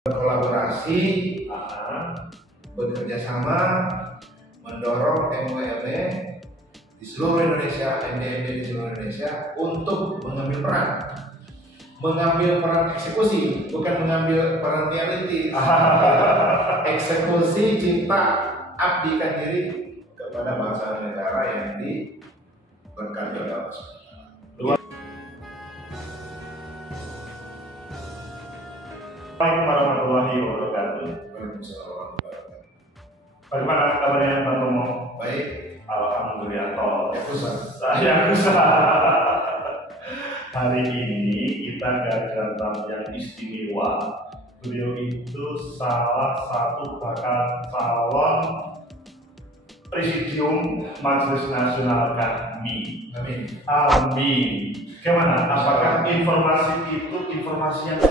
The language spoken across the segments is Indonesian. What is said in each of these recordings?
berkolaborasi, bekerja sama, mendorong MUME di seluruh Indonesia, MDMD di seluruh Indonesia untuk mengambil peran eksekusi, bukan mengambil peran reality. Eksekusi, cipta, abdikan diri kepada bangsa dan negara yang diberkati oleh Allah. Assalamualaikum warahmatullahi wabarakatuh. Bagaimana kabarnya Bang Tomo? Baik. Alhamdulillah toh. Saya Hari ini kita kedatangan tamu yang istimewa. Beliau itu salah satu bakal calon Presidium Majelis Nasional kami. Amin. Amin. Gimana? Apakah informasi itu informasi yang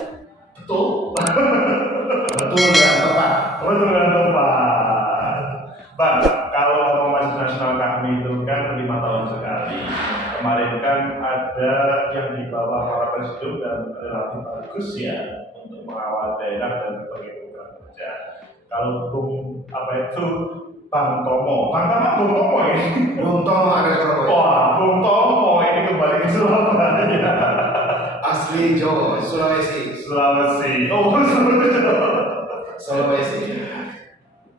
betul? Betul dan tepat. Betul dan tepat. Bang, kalau Majelis Nasional kami itu kan 5 tahun sekali. Kemarin kan ada yang dibawa para presidium dan relatif bagus ya untuk mengawal daerah dan berbagai program kerja. Kalau Bang Tomo ini. Bung Tomo ada Surabaya. Wah, Bung Tomo ini kembali ke Surabaya. Asli Jawa, Sulawesi. Oh, Sulawesi.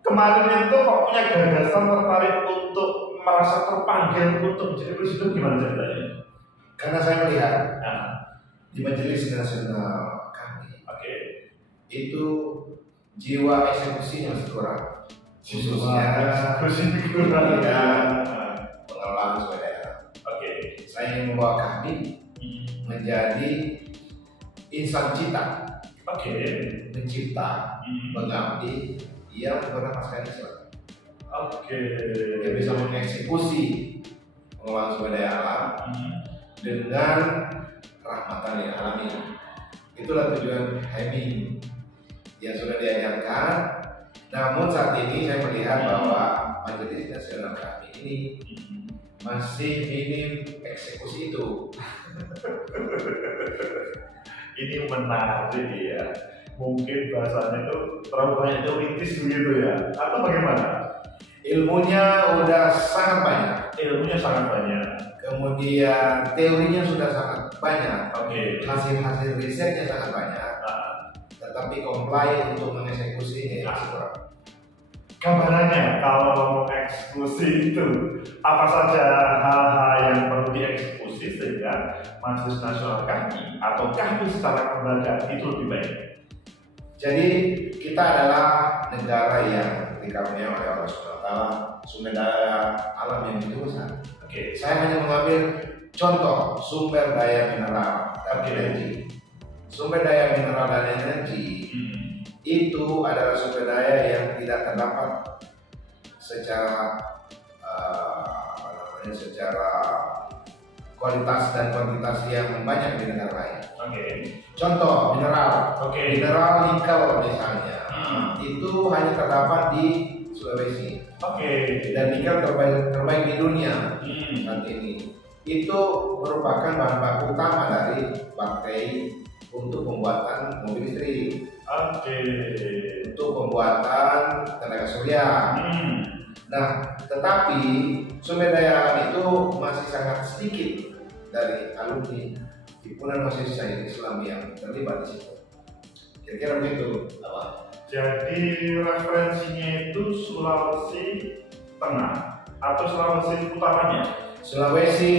Kemarin itu kok punya gagasan tertarik untuk merasa terpanggil untuk menjadi presiden, gimana ceritanya? Karena saya melihat Nah, di Majelis Nasional kami, itu jiwa eksekusinya masih kurang. Khususnya pengelolaan sumber daya. Saya ingin membawa kami menjadi insan cipta, mencipta, mengabdi yang bernafaskan Islam. Dia bisa mengeksekusi pengelolaan sumber daya alam dengan rahmatan lil alamin. Itulah tujuan HMI yang sudah diajarkan. Namun saat ini saya melihat bahwa Majelis Nasional kami ini masih minim eksekusi itu. ini menarik ya. Mungkin bahasanya itu terlalu banyak teoritis begitu ya, atau bagaimana? Ilmunya udah sangat banyak. Kemudian teorinya sudah sangat banyak. Hasil-hasil risetnya sangat banyak. Tetapi comply untuk mengeksekusinya masih kurang. Gambarannya kalau mengeksekusi itu apa saja hal-hal yang perlu dieksekusi sehingga Majelis Nasional kami atau kami secara lembaga itu lebih baik. Jadi kita adalah negara yang dikaruniai oleh Allah SWT sumber daya alam yang begitu besar. Saya hanya mengambil contoh sumber daya mineral dan energi. Sumber daya mineral dan energi itu adalah sumber daya yang tidak terdapat secara secara kualitas dan kuantitas yang banyak di negara lain. Contoh mineral, mineral nikel misalnya, itu hanya terdapat di Sulawesi. Dan nikel terbaik di dunia saat ini. Itu merupakan bahan baku utama dari baterai untuk pembuatan mobil listrik, untuk pembuatan tenaga surya. Nah, tetapi sumber daya alam itu masih sangat sedikit dari alumni himpunan mahasiswa Islam yang terlibat di situ. Kira-kira begitu, apa? Jadi referensinya itu Sulawesi Tengah atau Sulawesi Utaranya? Sulawesi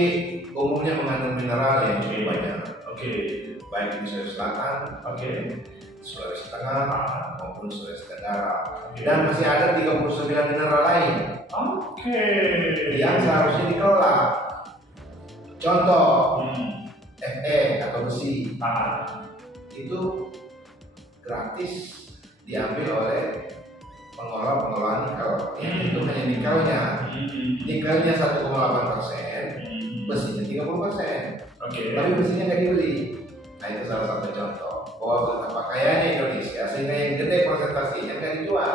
umumnya mengandung mineral yang cukup banyak. Baik di Sulawesi Selatan, Sulawesi Tengah maupun Sulawesi Tenggara. Dan masih ada 39 mineral lain yang seharusnya dikelola. Contoh Fe atau besi itu gratis diambil oleh pengelola nikel. Itu hanya nikelnya. Nikelnya 1,8%, besinya 30%. Tapi besinya nggak dibeli. Nah, itu salah satu contoh bahwa betapa kayanya Indonesia sehingga yang gede presentasinya nggak dijual,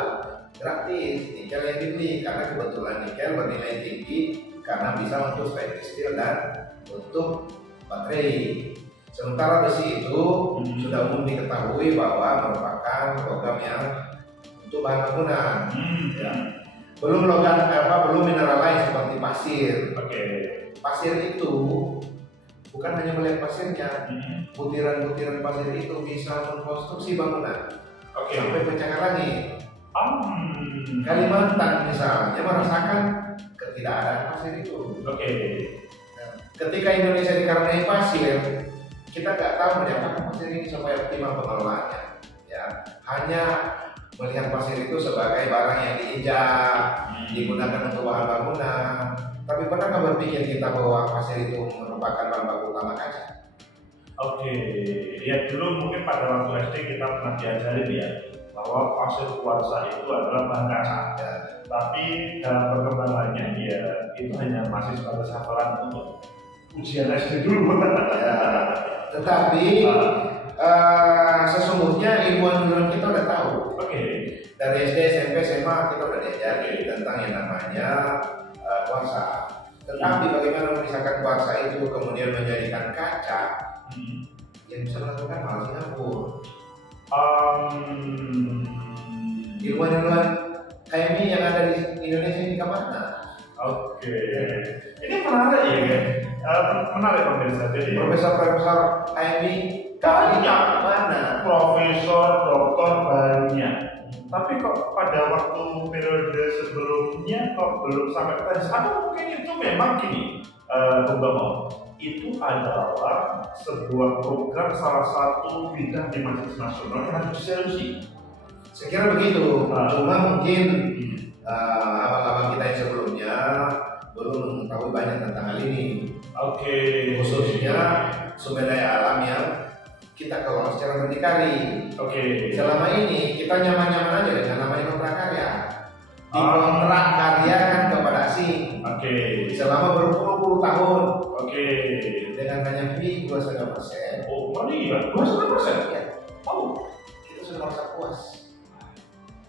gratis. Nikel yang dibeli karena kebetulan nikel bernilai tinggi karena bisa untuk stainless steel dan untuk baterai. Sementara besi itu sudah umum diketahui bahwa merupakan logam yang untuk bahan bangunan. Ya. Belum belum mineral lain seperti pasir. Pasir itu bukan hanya melihat pasirnya, butiran-butiran pasir itu bisa mengkonstruksi bangunan. Sampai pencakar langit. Kalimantan misalnya merasakan ketidakadaan pasir itu. Nah, ketika Indonesia dikaruniai pasir, kita nggak tahu menyampaikan pasir ini supaya optimal pengelolaannya. Ya, hanya melihat pasir itu sebagai barang yang diinjak, digunakan untuk bahan bangunan. Tapi pernahkah berpikir kita bahwa pasir itu merupakan bahan baku utama kaca? Ya dulu mungkin pada waktu SD kita pernah diajarin ya bahwa pasir kuarsa itu adalah bahan kaca. Ya. Tapi dalam perkembangannya ya itu hanya masih sebatas hafalan untuk ujian SD dulu. Ya. Tetapi sesungguhnya ilmuwan kita udah tahu. Dari SD, SMP, SMA kita udah diajari tentang yang namanya kuarsa. Tetapi bagaimana memisahkan kuarsa itu kemudian menjadikan kaca yang bisa melakukan hal Singapura. Ilmuwan-ilmuwan kayak ini yang ada di Indonesia ini kemana? Ini menarik ya kan? Menarik pemirsa. Jadi profesor HMI banyak mana? Profesor, doktor banyak. Tapi kok pada waktu periode sebelumnya kok belum sampai ke sana? Atau mungkin itu memang gini, Bung Tomo, itu adalah sebuah program salah satu bidang di Majelis Nasional yang harus diseriusi. Saya kira begitu. Cuma mungkin abang-abang kita yang sebelumnya belum mengetahui banyak tentang hal ini. Khususnya sumber daya alam yang kita kelola secara berdikari. Selama ini kita nyaman-nyaman aja dengan namanya kontrak karya. Dikontrak karyakan kepada asing. Selama berpuluh-puluh tahun. Dengan hanya fee 2,5%. Iya, 2,5%. Ya. Kita sudah merasa puas.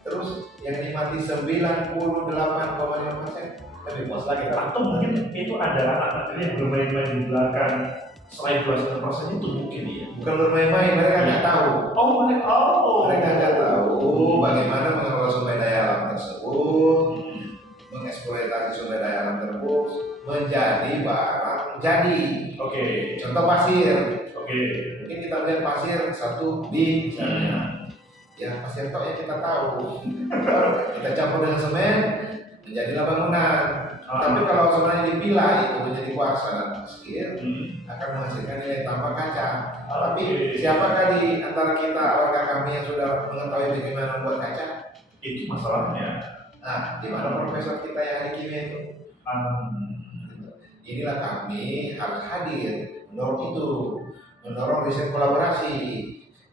Terus yang nikmati 98,5%. Lebih puas lagi. Atau mungkin itu ada anak-anak yang bermain-main di belakang. Selain 2,5% itu mungkin ya. Bukan bermain-main, mereka nggak tahu. Mereka nggak tahu bagaimana mengelola sumber daya alam tersebut, mengeksploitasi sumber daya alam tersebut menjadi barang jadi. Contoh pasir. Mungkin kita lihat pasir satu di misalnya. Ya pasir tok ya kita tahu. Kita campur dengan semen menjadilah bangunan. Tapi kalau sebenarnya dipilah itu menjadi kuarsa dan pasir akan menghasilkan nilai tambah kaca. Tapi siapakah di antara kita warga kami yang sudah mengetahui bagaimana membuat kaca? Itu masalahnya. Nah, di mana profesor kita yang ahli kimia itu? Inilah kami harus hadir mendorong riset kolaborasi.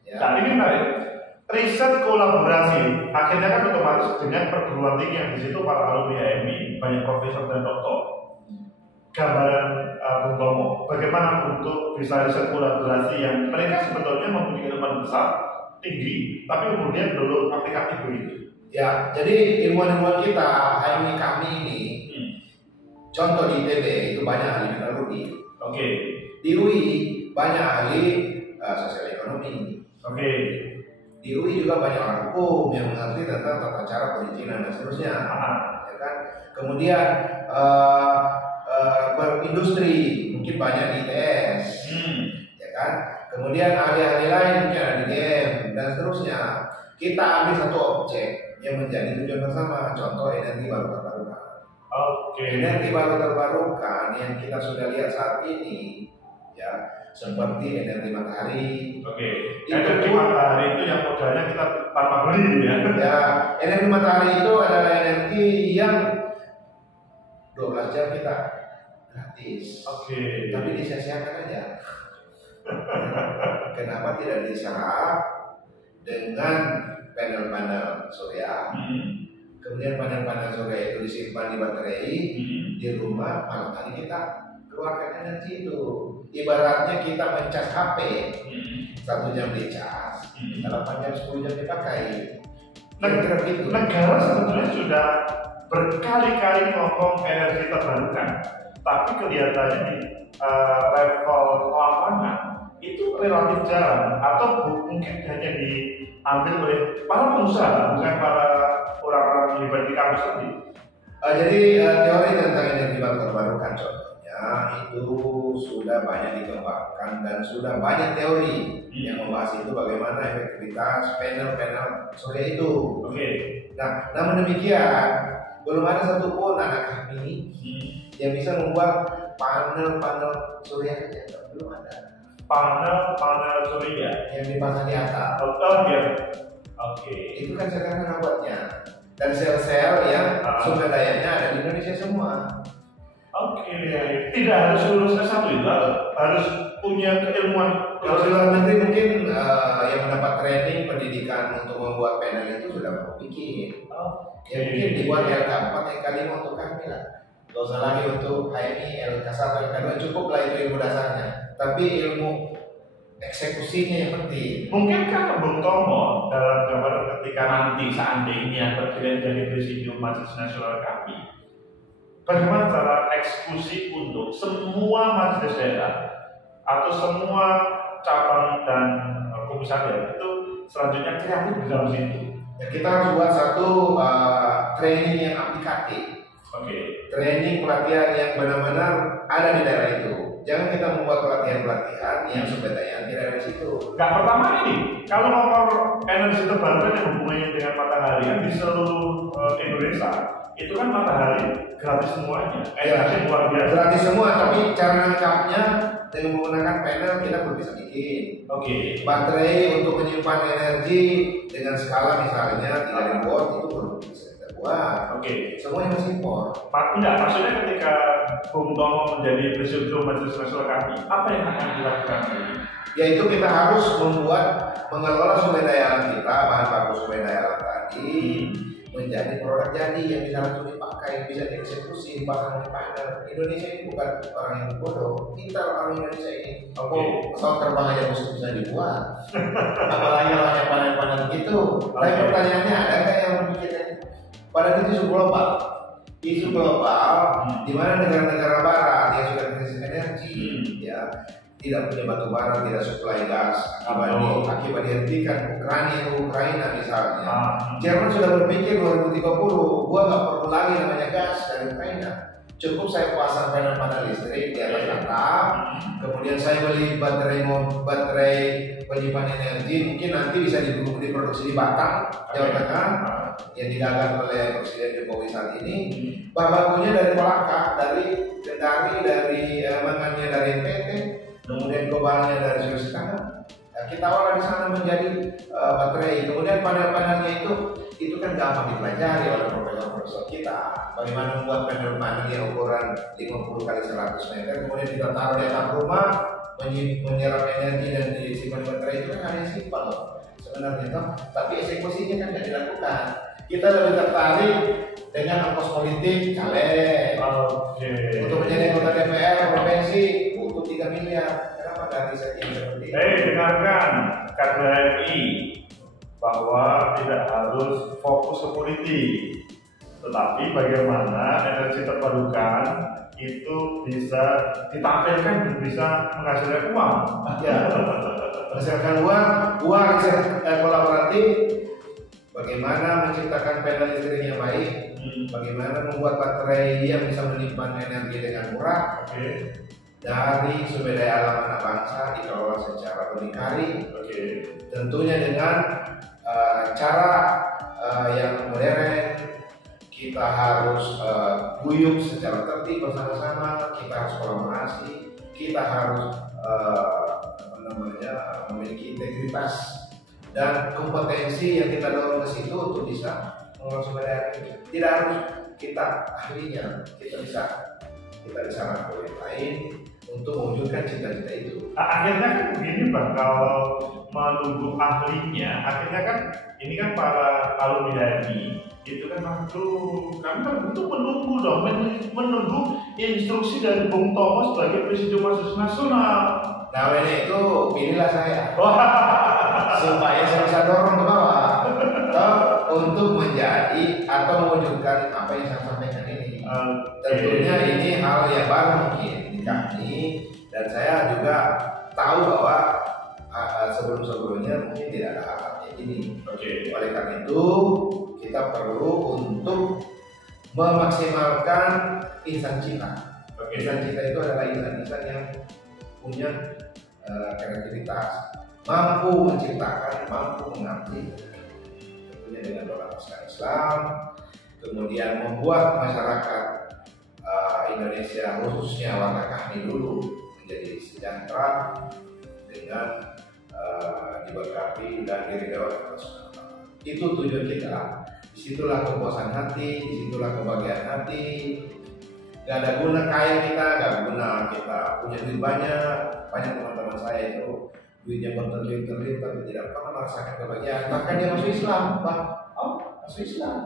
Ya. Nah ini menarik. Riset kolaborasi akhirnya kan otomatis dengan perguruan tinggi yang di situ para alumni HMI banyak profesor dan doktor. Gambaran Bung Tomo, bagaimana untuk bisa riset kolaborasi yang mereka sebetulnya mempunyai ilmu besar, tinggi, tapi kemudian belum aplikatif begitu. Ya, jadi ilmuwan-ilmuwan kita HMI kami ini, contoh di ITB itu banyak ahli metodologi. Di UI banyak ahli sosial ekonomi. Di UI juga banyak orang hukum yang mengerti tentang tata cara perizinan dan seterusnya, ya kan? Kemudian berindustri mungkin banyak di ITS, ya kan? Kemudian ahli-ahli lain mungkin ada di GM dan seterusnya. Kita ambil satu objek yang menjadi tujuan bersama, contoh energi baru terbarukan. Energi baru terbarukan yang kita sudah lihat saat ini, ya. Seperti energi matahari. Energi matahari itu yang modalnya kita tanpa beli ya. Ya, energi matahari itu adalah energi yang 12 jam kita gratis. Tapi disia-siakan aja. Kenapa tidak diserap dengan panel-panel surya? Kemudian panel-panel surya itu disimpan di baterai di rumah, malam hari kita keluarkan energi itu. Ibaratnya kita mencas HP 1 jam dicas, 8 jam 10 jam dipakai. Negara sebetulnya sudah berkali-kali ngomong energi terbarukan, tapi kelihatannya di level lapangan itu relatif jarang atau mungkin hanya diambil oleh para pengusaha, bukan para orang-orang hebat di kampus tadi. Jadi teori tentang energi baru terbarukan contohnya itu sudah banyak dikembangkan dan sudah banyak teori yang membahas itu bagaimana efektivitas panel-panel surya itu. Nah, namun demikian belum ada satupun anak kami yang bisa membuat panel-panel surya saja, belum ada. Panel surya yang dipasang di atas. Itu kan sekarang buatnya. Dan sel-sel yang sumber dayanya ada di Indonesia semua. Tidak harus lulus S1 itu, harus punya keilmuan. Kalau di luar negeri mungkin yang mendapat training pendidikan untuk membuat panel itu sudah mau bikin. Ya mungkin dibuat LK4, LK5 untuk kami lah. Gak usah lagi untuk HMI, LK1, LK2, cukup lah itu ilmu dasarnya. Tapi ilmu eksekusinya yang penting. Mungkinkah Bung Tomo dalam gambaran ketika nanti seandainya terpilih jadi Presidium Majelis Nasional kami, bagaimana cara eksekusi untuk semua majelis daerah atau semua cabang dan komisariat itu selanjutnya kreatif di dalam situ? Ya, kita harus buat satu training yang aplikatif. Training pelatihan yang benar-benar ada di daerah itu. Jangan kita membuat pelatihan-pelatihan yang sumber daya tidak ada di situ. Pertama ini, kalau nomor energi terbarukan yang hubungannya dengan matahari kan di seluruh Indonesia, itu kan matahari gratis semuanya. Energi luar biasa. Gratis semua, tapi cara nangkapnya dengan menggunakan panel kita belum bisa bikin. Baterai untuk menyimpan energi dengan skala misalnya 3000 watt itu belum bisa kita buat. Semuanya masih impor. Maksudnya ketika Bung Tomo menjadi Presidium Majelis Nasional kami, apa yang akan dilakukan? Yaitu kita harus mengelola sumber daya alam kita, bahan baku sumber daya alam tadi menjadi produk jadi yang bisa langsung dipakai, bisa dieksekusi, dipasang di panel. Indonesia ini bukan orang yang bodoh, kita orang Indonesia ini. Pesawat terbang aja bisa dibuat, apalagi orang yang panel-panel gitu. Tapi pertanyaannya ada nggak yang memikirkan? Pada isu global, di mana negara-negara barat yang sudah krisis energi, ya tidak punya batu bara, tidak suplai gas, akibat dihentikan Ukraina misalnya. Jerman sudah berpikir 2030, gua nggak perlu lagi namanya gas dari Ukraina. Cukup saya pasang panel listrik di atas atap, kemudian saya beli baterai penyimpan energi, mungkin nanti bisa diproduksi di Batam, Jawa Tengah, yang digagas oleh Presiden Jokowi saat ini. Bahan bakunya dari Kolaka, dari Kendari, dari mangannya dari NTT, kemudian kobalnya dari Sulawesi Tengah. Kita olah di sana menjadi baterai. Kemudian panel-panelnya itu kan gampang dipelajari oleh profesor-profesor kita. Bagaimana membuat panel-panel yang ukuran 50 kali 100 meter, kemudian kita taruh di atap rumah, menyerap energi dan disimpan baterai. Itu kan hal yang simpel sebenarnya toh, tapi eksekusinya kan tidak dilakukan. Kita lebih tertarik dengan ongkos politik caleg. Untuk menjadi anggota DPR provinsi butuh 3 miliar. Kenapa dari sekian seperti itu? Dengarkan KDRI bahwa tidak harus fokus ke politik, tetapi bagaimana energi terbarukan itu bisa ditampilkan dan bisa menghasilkan uang. Menghasilkan uang kolaboratif. Bagaimana menciptakan panel listrik yang baik, bagaimana membuat baterai yang bisa menyimpan energi dengan murah, dari sumber daya alam anak bangsa dikelola secara berdikari, tentunya dengan cara yang modern. Kita harus guyup secara tertib bersama-sama, kita harus kolaborasi, kita harus memiliki integritas dan kompetensi yang kita dorong ke situ untuk bisa mengelola sumber daya ini. Tidak harus kita ahlinya, kita bisa rangkul yang lain untuk mewujudkan cita-cita itu. Akhirnya kan begini Bang, kalau menunggu ahlinya, akhirnya kan ini kan para alumni HMI itu kan kami kan butuh menunggu dong, menunggu instruksi dari Bung Tomo sebagai Presidium Majelis Nasional. Nah ini itu pilihlah saya supaya saya bisa dorong ke bawah untuk menjadi atau mewujudkan apa yang saya sampaikan ini. Tentunya ini hal yang baru mungkin di kami, dan saya juga tahu bahwa sebelum-sebelumnya mungkin tidak ada hal kayak gini. Oleh karena itu kita perlu untuk memaksimalkan insan cita. Insan cita itu adalah insan-insan yang punya kreativitas, mampu menciptakan, mampu mengerti, tentunya dengan berlandaskan Islam, kemudian membuat masyarakat Indonesia khususnya warga kami dulu menjadi sejahtera dengan diberkati dan diridhoi oleh Allah Subhanahu wa Ta'ala. Itu tujuan kita. Disitulah kepuasan hati, disitulah kebahagiaan hati. Gak ada guna kaya kita, gak guna kita punya duit banyak. Banyak teman-teman saya itu duitnya bertriliun-triliun tapi tidak pernah merasakan kebahagiaan. Bahkan dia masuk Islam, masuk Islam.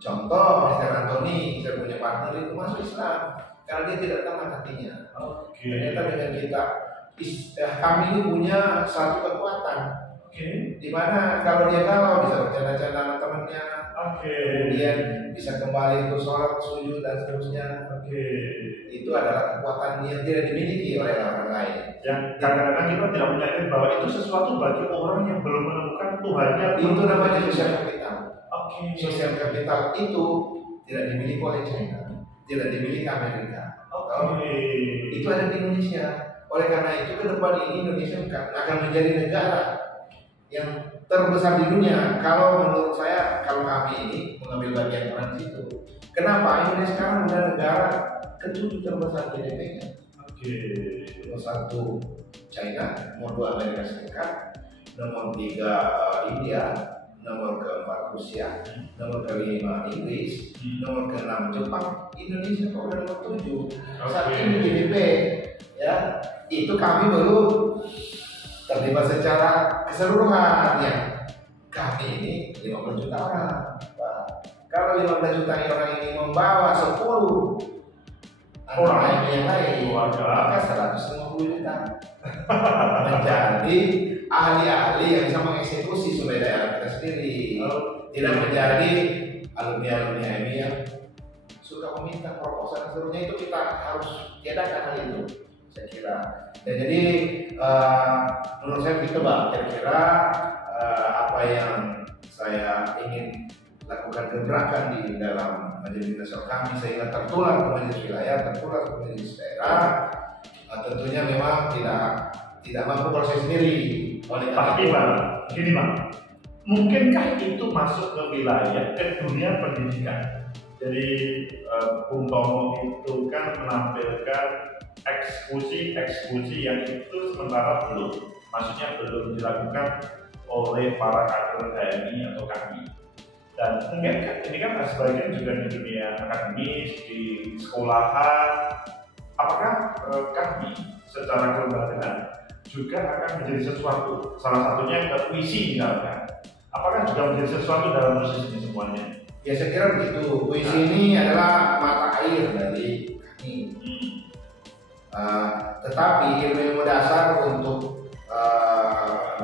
Contoh, Mr. Anthony, saya punya partner itu masuk Islam karena dia tidak tenang hatinya. Ternyata dengan kita, kami ini punya satu kekuatan. Di mana kalau dia galau bisa bercanda-canda sama temannya. Kemudian bisa kembali untuk sholat, sujud dan seterusnya. Itu adalah kekuatan yang tidak dimiliki oleh orang lain. Yang kadang-kadang kita tidak menyadari bahwa itu sesuatu bagi orang yang belum menemukan Tuhannya. Itu namanya sosial kapital. Sosial kapital itu tidak dimiliki oleh China, tidak dimiliki Amerika. Itu ada di Indonesia. Oleh karena itu ke depan ini Indonesia akan menjadi negara yang terbesar di dunia. Kalau menurut saya, kalau kami ini mengambil bagian peran di situ. Kenapa? Indonesia sekarang sudah negara ke-7 terbesar GDP-nya. Nomor 1 China, nomor 2 Amerika Serikat, nomor 3 India, nomor ke-4 Rusia, nomor ke-5 Inggris, nomor ke-6 Jepang. Indonesia kok udah nomor 7. Saat ini GDP ya, itu kami baru terlibat secara keseluruhan ya. Kami ini 15 juta orang. Kalau 15 juta orang ini membawa 10 orang yang lain, maka 150 juta menjadi ahli-ahli yang bisa mengeksekusi sumber daya kita sendiri. Tidak menjadi alumni-alumni HMI yang suka meminta proposal dan seterusnya. Itu kita harus tiadakan hal itu, saya kira. Dan jadi menurut saya begitu Bang, kira-kira apa yang saya ingin lakukan gebrakan di dalam majelis nasional kami sehingga tertular ke majelis wilayah, tertular ke majelis daerah. Tentunya memang tidak mampu proses sendiri. Tapi Bang, gini Bang, mungkinkah itu masuk ke wilayah ke dunia pendidikan? Jadi Bung Tomo itu kan menampilkan eksekusi yang itu sementara maksudnya belum dilakukan oleh para kader HMI atau kami. Dan mungkin kan ini kan sebagian juga di dunia akademis, di sekolahan. Apakah kami secara kelembagaan juga akan menjadi sesuatu? Salah satunya ke puisi misalkan. Apakah juga menjadi sesuatu dalam proses ini semuanya? Ya saya kira begitu. Puisi ini adalah mata air dari kami. Tetapi ilmu dasar untuk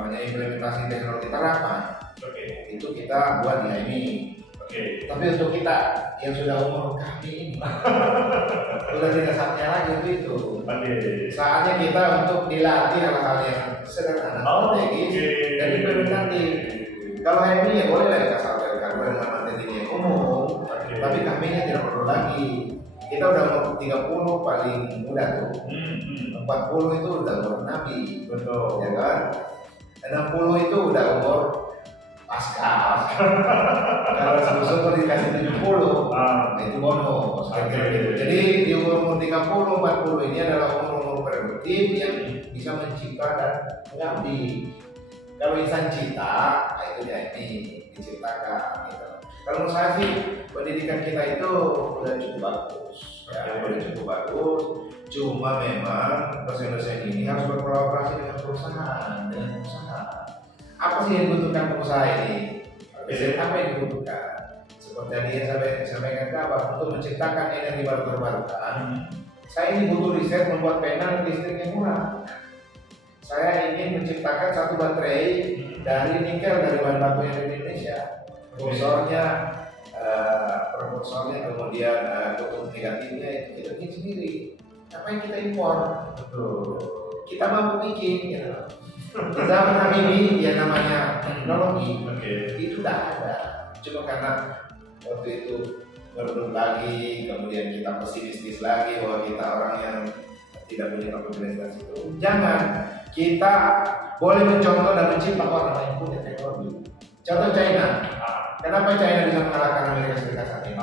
implementasi teknologi terapan itu kita buat di HMI. Tapi untuk kita yang sudah umur kami ini sudah tidak saatnya lagi untuk itu. Saatnya kita untuk dilatih hal-hal yang sederhana, strategis dan implementatif. Kalau HMI ya boleh lah kita sampaikan dengan materi yang umum, tapi kami tidak perlu lagi. Kita udah umur 30 paling muda tuh. 40 itu udah umur Nabi. Betul. Ya kan? 60 itu udah umur pasca. Kalau syukur dikasih 70, itu bonus. Gitu. Jadi di umur 30, 40 ini adalah umur-umur produktif yang bisa mencipta dan mengabdi. Kalau insan cita, itu jadi diciptakan. Gitu. Kalau menurut saya sih pendidikan kita itu udah cukup bagus, ya, udah cukup bagus. Cuma memang dosen-dosen ini harus berkolaborasi dengan perusahaan, Apa sih yang dibutuhkan pengusaha ini? Apa yang dibutuhkan? Seperti tadi yang saya sampaikan ke Abang, untuk menciptakan energi baru terbarukan. Saya ini butuh riset membuat panel listrik yang murah. Saya ingin menciptakan satu baterai dari nikel dari bahan baku yang ada di Indonesia. Proposalnya kemudian kutub negatifnya itu kita bikin sendiri. Apa yang kita impor? kita mampu bikin gitu. Zaman Habibie yang namanya teknologi itu udah ada, cuma karena waktu itu belum lagi, kemudian kita pesimistis lagi bahwa kita orang yang tidak punya kapabilitas itu. Jangan, kita boleh mencontoh dan mencipta orang lain punya teknologi. Contoh China, kenapa China bisa mengalahkan Amerika Serikat saat ini?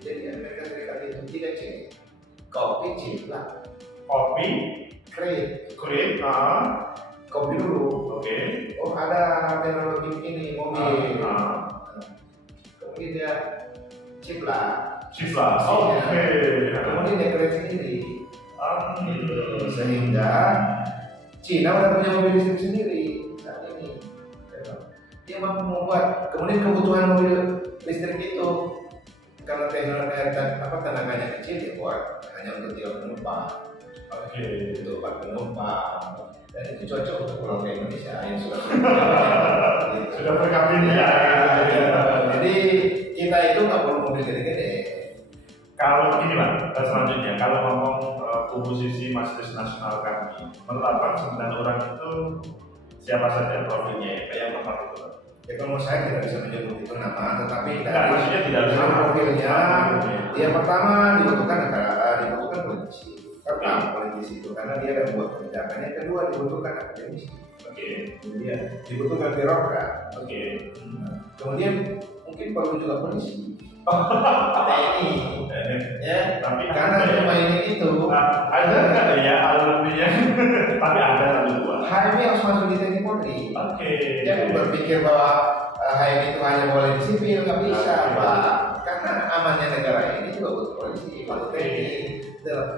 Jadi Amerika Serikat itu tidak cek kopi cipta, kopi create, kopi dulu. Oh ada teknologi ini mobil. Kemudian dia cipta. Kemudian dia create sendiri. Sehingga Cina udah punya mobil listrik sendiri saat ini. Dia mampu membuat. Kemudian kebutuhan mobil listrik itu karena teknologi tenaganya kecil dia buat hanya untuk 3 penumpang. Untuk 4 penumpang. Dan itu cocok untuk pulau ke Indonesia yang sudah berkabin ya. Jadi kita itu nggak perlu mobil gede-gede. Kalau begini Pak, selanjutnya kalau ngomong komposisi Majelis Nasional kami, menurut Abang 9 orang itu siapa saja profilnya? Kayak nomor itu? Ya kalau saya tidak bisa menyebut itu nama, tetapi maksudnya tidak bisa profilnya. Yang pertama dibutuhkan politisi. Politisi itu karena dia yang membuat kebijakan. Yang kedua dibutuhkan akademisi. Kemudian dibutuhkan birokrat. Kemudian mungkin perlu juga polisi. TNI. Ya, tapi karena cuma ini itu ada nggak ya alumninya? Tapi ada dua. HMI harus masuk di TNI Polri. Jangan berpikir bahwa HMI itu hanya boleh di sipil, nggak bisa, Pak. Karena amannya negara ini juga butuh polisi, butuh TNI.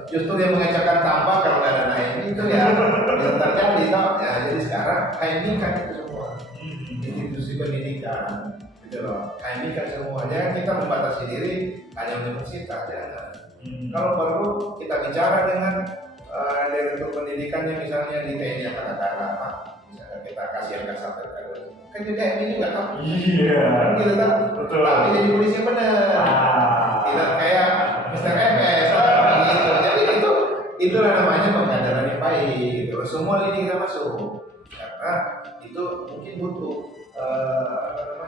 Justru yang mengecekkan tambah kalau nggak ada HMI itu ya bisa terjadi, toh. Ya, jadi sekarang HMI kan itu semua institusi pendidikan. HMI kan semuanya, kita membatasi diri hanya universitas, jangan. Kalau perlu kita bicara dengan direktur pendidikannya misalnya di TNI Angkatan Darat, misalnya kita kasih angka sampai kan juga HMI juga tahu. Gitu kan? Betul. Tapi jadi polisi yang benar. Tidak kayak Mr. MS gitu. Jadi itulah namanya pengkaderan yang baik. Terus semua ini kita masuk karena itu mungkin butuh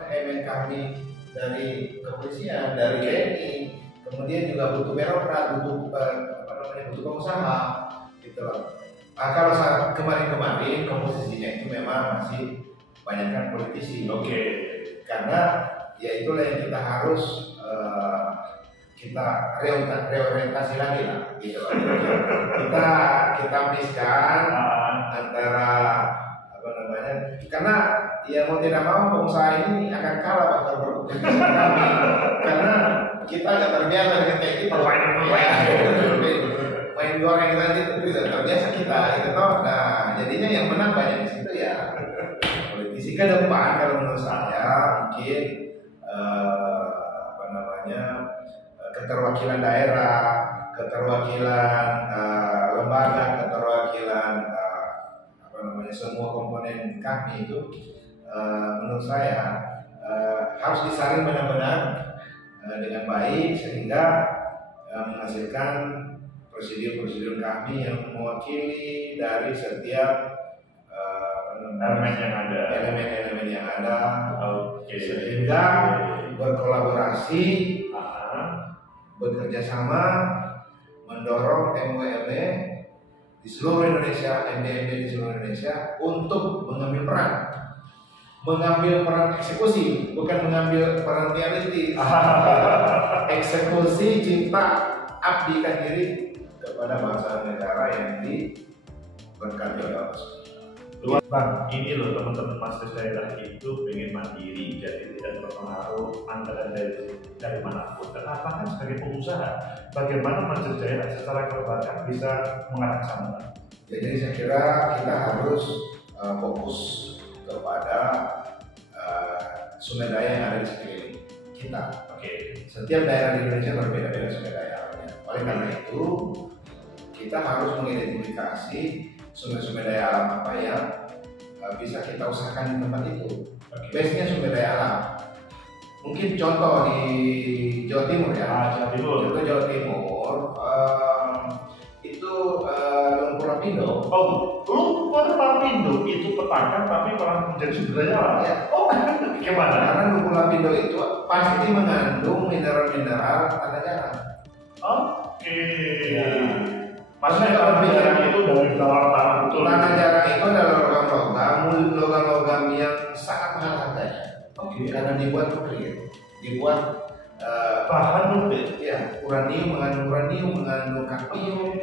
elemen kami dari kepolisian, dari TNI, kemudian juga butuh birokrat, butuh pengusaha, gitu loh. Kalau saat kemarin komposisinya itu memang masih banyakkan politisi. Karena ya itulah yang kita harus kita reorientasi lagi lah, gitu loh. Kita pisahkan antara karena ya mau tidak mau pengusaha ini akan kalah bakal berkompetisi kami karena kita nggak terbiasa dengan kayak gitu. Main goreng tadi itu tidak terbiasa kita gitu toh. Nah jadinya yang menang banyak di situ ya politisi ke depan. Kalau menurut saya mungkin keterwakilan daerah, keterwakilan lembaga, keterwakilan semua komponen kami itu menurut saya harus disaring benar-benar dengan baik sehingga menghasilkan prosedur-prosedur kami yang mewakili dari setiap elemen yang ada, sehingga berkolaborasi, bekerja sama, mendorong MUME di seluruh Indonesia, MDMD di seluruh Indonesia untuk mengambil peran eksekusi, bukan mengambil peran realistis. Eksekusi, cipta, abdikan diri kepada bangsa negara yang diberkati oleh Allah. Bang, ini loh teman-teman Majelis Daerah itu pengen mandiri, jadi tidak terpengaruh anggaran dari manapun. Dan apakah sebagai pengusaha, bagaimana Majelis Daerah secara kelembagaan bisa mengarah ke sana? Jadi saya kira kita harus fokus kepada sumber daya yang ada di sekeliling kita. Setiap daerah di Indonesia berbeda-beda sumber dayanya. Oleh karena itu, kita harus mengidentifikasi sumber-sumber daya alam apa yang bisa kita usahakan di tempat itu. Base-nya sumber daya alam. Mungkin contoh di Jawa Timur ya. Contoh Jawa Timur itu lumpur lapindo Oh, Lukman Lapindo itu petaka tapi pernah menjadi sumber daya alam. Ya. Oh, gimana? Karena Lukman Lapindo itu pasti mengandung mineral-mineral tanah jarang. Oke. Ya. Maksudnya tanah jarang itu dari dalam tanah betul. Tanah jarang itu adalah logam-logam yang sangat mahal harganya. Oke. Karena dibuat nuklir, dibuat bahan nuklir. Ya, mengandung kadmium.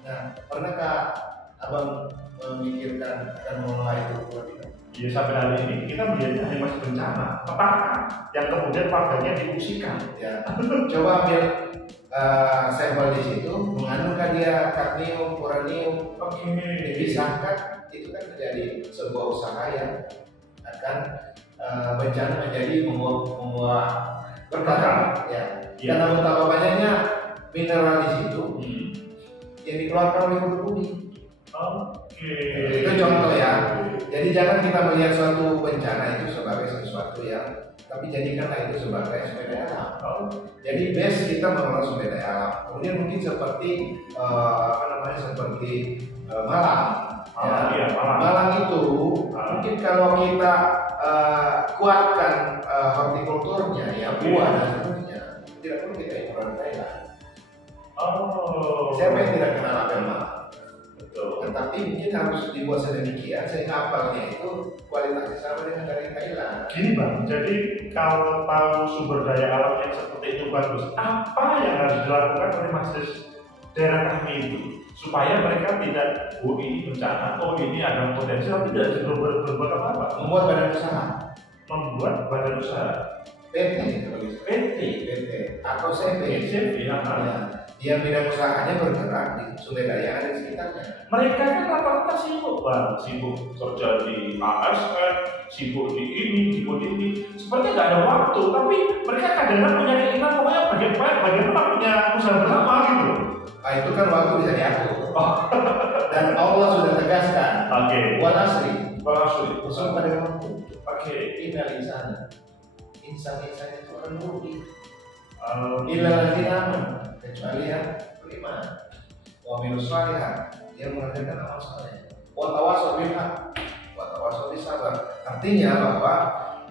Nah, pernahkah abang memikirkan akan mengolah itu tidak? Ya sampai hari ini kita melihatnya hanya masih bencana, petaka yang kemudian warganya diungsikan. Ya, coba ambil sampel di situ, mengandungkan dia kadmium, uranium, dipisahkan, itu kan menjadi sebuah usaha yang akan bencana menjadi membuat berkah. Ya. Karena betapa banyaknya mineral di situ yang dikeluarkan oleh bumi. Itu contoh ya. Jadi jangan kita melihat suatu bencana itu sebagai sesuatu yang, tapi jadikanlah itu sebagai sumber daya alam. Jadi base kita mengelola sumber daya alam. Kemudian mungkin seperti seperti Malang. Malang itu mungkin kalau kita kuatkan hortikulturnya, ya buah dan seterusnya, tidak perlu kita impor Thailand. Siapa yang tidak kenal apel Malang? Betul. Tetapi mungkin harus dibuat sedemikian sehingga apelnya itu kualitasnya sama dengan dari Thailand. Gini Bang, jadi kalau tahu sumber daya alam yang seperti itu bagus, apa yang harus dilakukan oleh Majelis daerah kami itu supaya mereka tidak, oh ini bencana, oh ini ada potensi, tapi tidak berbuat apa-apa? Membuat badan usaha. Membuat badan usaha. PT atau CV. Ya. Dia bidang usahanya bergerak di sumber daya ada di sekitarnya. Mereka kan rata-rata sibuk Bang, sibuk kerja di ASN, sibuk di ini, sibuk di ini. Sepertinya nggak ada waktu, tapi mereka kadang-kadang punya keinginan pokoknya bagaimana punya usaha bersama gitu. Itu kan waktu bisa diatur. Dan Allah sudah tegaskan. Buat asli. Usul pada waktu. Inal insana. Insan itu orang rugi. Ilal aman. Kecuali yang beriman. Wa minus salihah, dia mengerjakan amal saleh. Wa tawassaw bil haq, wa tawassaw bis sabar. Artinya bahwa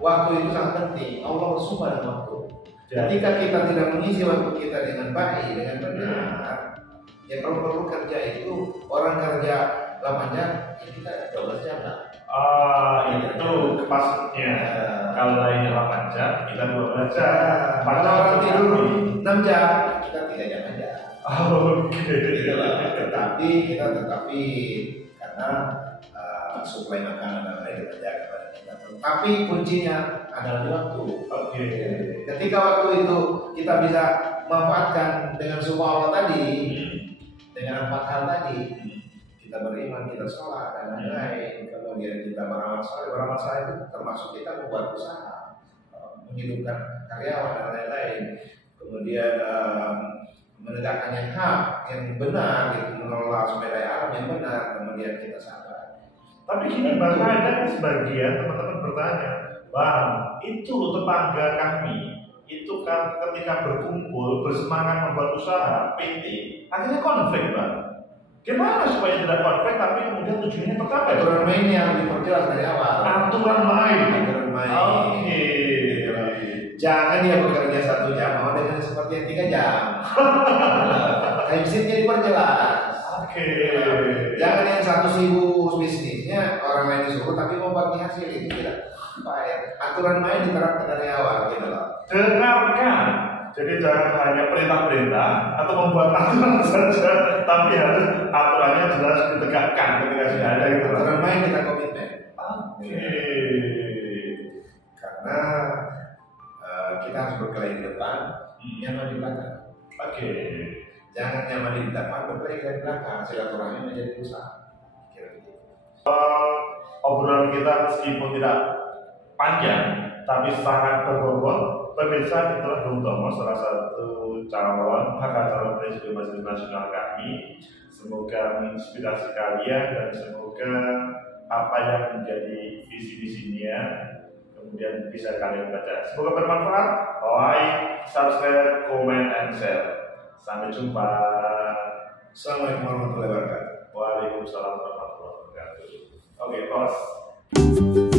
waktu itu sangat penting. Allah bersumpah dengan waktu. Ketika kita tidak mengisi waktu kita dengan baik, dengan benar, ya kalau perlu kerja itu orang kerja 8 jam, ya kita 12 jam lah. Itu maksudnya. Kalau lainnya 8 jam, kita 12 jam. Kalau orang tidur 6 jam, kita 3 jam aja. Tetapi karena suplai makanan dan lain terjaga pada kita. Tapi kuncinya adalah di waktu. Ketika waktu itu kita bisa manfaatkan dengan semua Allah tadi, dengan 4 hal tadi, kita beriman, kita sholat dan lain-lain. Kemudian kita beramal saleh itu termasuk kita membuat usaha, menghidupkan karyawan dan lain-lain. Kemudian menegakkan yang hak, yang benar, gitu, mengelola sumber daya alam yang benar. Kemudian kita sabar. Tapi gini Bang, ada sebagian teman-teman bertanya, Bang, itu tetangga kami itu kan ketika berkumpul bersemangat membuat usaha PT, akhirnya konflik Bang. Gimana supaya tidak konflik tapi kemudian tujuannya tercapai? Aturan main yang diperjelas dari awal. Aturan main. Jangan dia bekerja 1 jam, mau dengan seperti yang 3 jam. Timesheetnya diperjelas. Jangan yang satu sibuk bisnisnya, orang lain disuruh tapi mau bagi hasil, itu tidak baik. Aturan main diterapkan dari awal, gitu loh. Dengarkan. Jadi jangan hanya perintah-perintah atau membuat aturan saja, tapi harus aturannya jelas ditegakkan ketika sudah ada gitu. Aturan main kita komitmen. Karena kita harus berkelahi di depan, nyaman di belakang. Jangan nyaman di depan, berkelahi di belakang. Silaturahmi menjadi usaha. Obrolan kita meskipun tidak panjang, tapi sangat berbobot. Pemirsa, itulah Bung Tomo, salah satu calon bakal calon presiden Majelis Nasional kami. Semoga menginspirasi kalian dan semoga apa yang menjadi visi misinya kemudian bisa kalian baca. Semoga bermanfaat. Like, subscribe, comment, and share. Sampai jumpa. Assalamualaikum warahmatullahi wabarakatuh. Waalaikumsalam warahmatullahi wabarakatuh. Oke, tos.